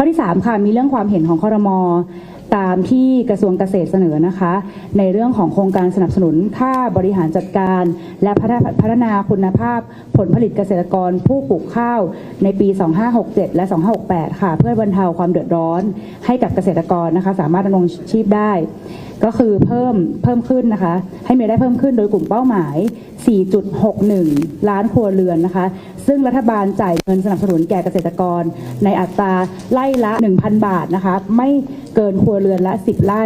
ข้อที่ 3 ค่ะ มีเรื่องความเห็นของคอรมอตามที่กระทรวงเกษตรเสนอนะคะ ในเรื่องของโครงการสนับสนุนค่าบริหารจัดการ และพัฒนาพัฒนาคุณภาพผลผลิตเกษตรกรผู้ปลูกข้าวในปี 2567 และ 2568 ค่ะ เพื่อบรรเทาความเดือดร้อนให้กับเกษตรกรนะคะ สามารถดำรงชีพได้ ก็คือเพิ่มเพิ่มขึ้นนะคะ ให้มีได้เพิ่มขึ้นโดยกลุ่มเป้าหมาย 4.61 ล้านครัวเรือนนะคะ ซึ่งรัฐบาลจ่ายเงินสนับสนุนแก่เกษตรกร ในอัตราไล่ละ 1,000 บาทนะคะ ไม่เกินครัวเรือนละ 10 ไร่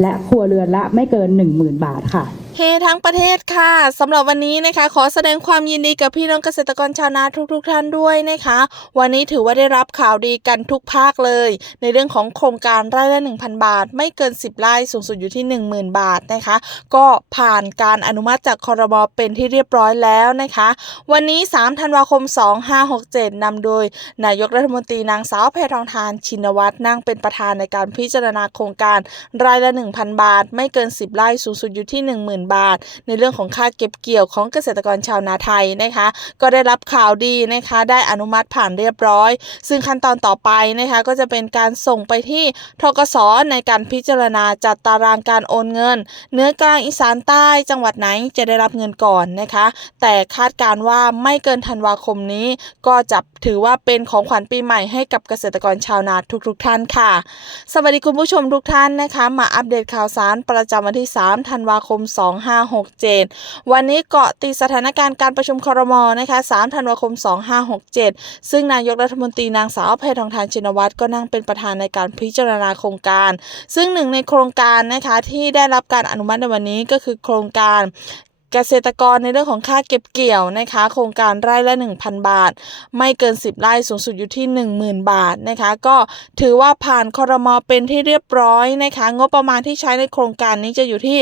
และครัวเรือนละไม่เกิน 10,000 บาทค่ะ เฮทั้งประเทศค่ะสำหรับวันนี้นะคะ ขอแสดงความยินดีกับพี่น้องเกษตรกรชาวนาทุกๆทท่านด้วยนะคะ วันนี้ถือว่าได้รับข่าวดีกันทุกภาคเลย ในเรื่องของโครงการไร่ละ 1,000 บาท ไม่เกิน 10ไร่สูงสุดอยู่ที่ 10,000 บาทนะคะ ก็ผ่านการอนุมัติจากคอรมอเป็นที่เรียบร้อยแล้วนะคะ วันนี้ 3 ธันวาคม 2567นำโดย นายกรัฐมนตรีนางสาวแพทองทานชินวัตรนั่งเป็นประธานในการพิจารณาโครงการรายละ 1,000 บาท ไม่เกิน 10ไร่สูงสุดอยู่ที่ 10,000บาท ในเรื่องของค่าเก็บเกี่ยวของเกษตรกรชาวนาไทยนะคะ ก็ได้รับข่าวดีนะคะ ได้อนุมัติผ่านเรียบร้อย ซึ่งขั้นตอนต่อไปนะคะ ก็จะเป็นการส่งไปที่ทกสในการพิจารณาจัดตารางการโอนเงิน เนื้อกลางอีสานใต้จังหวัดไหนจะได้รับเงินก่อนนะคะ แต่คาดการว่าไม่เกินธันวาคมนี้ ก็จะถือว่าเป็นของขวัญปีใหม่ให้กับเกษตรกรชาวนาทุกๆทท่านค่ะ สวัสดีคุณผู้ชมทุกท่านนะคะ มาอัปเดตข่าวสารประจำวันที่ 3 ธันวาคม2567 วันนี้เกาะติดสถานการณ์การประชุมครมนะคะ 3 ธันวาคม 2567 ซึ่งนายกรัฐมนตรีนางสาวแพทองทานชินวัตรก็นั่งเป็นประธานในการพิจารณาโครงการ ซึ่งหนึ่งในโครงการนะคะที่ได้รับการอนุมัติในวันนี้ก็คือโครงการ เกษตรกรในเรื่องของค่าเก็บเกี่ยวนะคะ โครงการไร่ละ 1,000 บาท ไม่เกิน 10 ไร่สูงสุดอยู่ที่ 10,000 บาทนะคะ ก็ถือว่าผ่านคอรมอเป็นที่เรียบร้อยนะคะ งบประมาณที่ใช้ในโครงการนี้จะอยู่ที่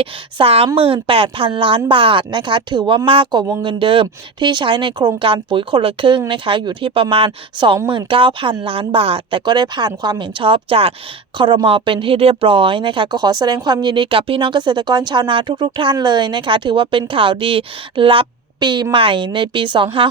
38,000 ล้านบาทนะคะ ถือว่ามากกว่าวงเงินเดิม ที่ใช้ในโครงการปุ๋ยคนละครึ่งนะคะ อยู่ที่ประมาณ 29,000 ล้านบาท แต่ก็ได้ผ่านความเห็นชอบจากคอรมอเป็นที่เรียบร้อยนะคะ ก็ขอแสดงความยินดีกับพี่น้องเกษตรกรชาวนาทุก ๆ ท่านเลยนะคะ ถือว่าเป็นข่าวข่าวดีรับ ปีใหม่ในปี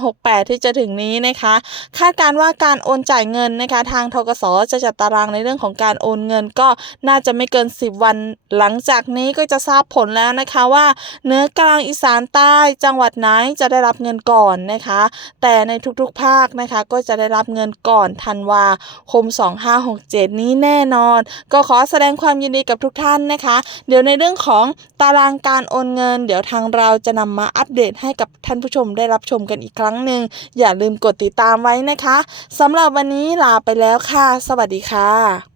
2568 ที่จะถึงนี้นะคะ คาดการว่าการโอนจ่ายเงินนะคะ ทางทกสจะจัดตารางในเรื่องของการโอนเงินก็น่าจะไม่เกิน 10 วัน หลังจากนี้ก็จะทราบผลแล้วนะคะว่าเนื้อกลางอีสานใต้จังหวัดไหนจะได้รับเงินก่อนนะคะ แต่ในทุกๆภาคนะคะก็จะได้รับเงินก่อนธันวาคม 2567 นี้แน่นอน ก็ขอแสดงความยินดีกับทุกท่านนะคะ เดี๋ยวในเรื่องของตารางการโอนเงิน เดี๋ยวทางเราจะนำมาอัปเดตให้กับท่านผู้ชมได้รับชมกันอีกครั้งหนึ่งอย่าลืมกดติดตามไว้นะคะสำหรับวันนี้ลาไปแล้วค่ะ สวัสดีค่ะ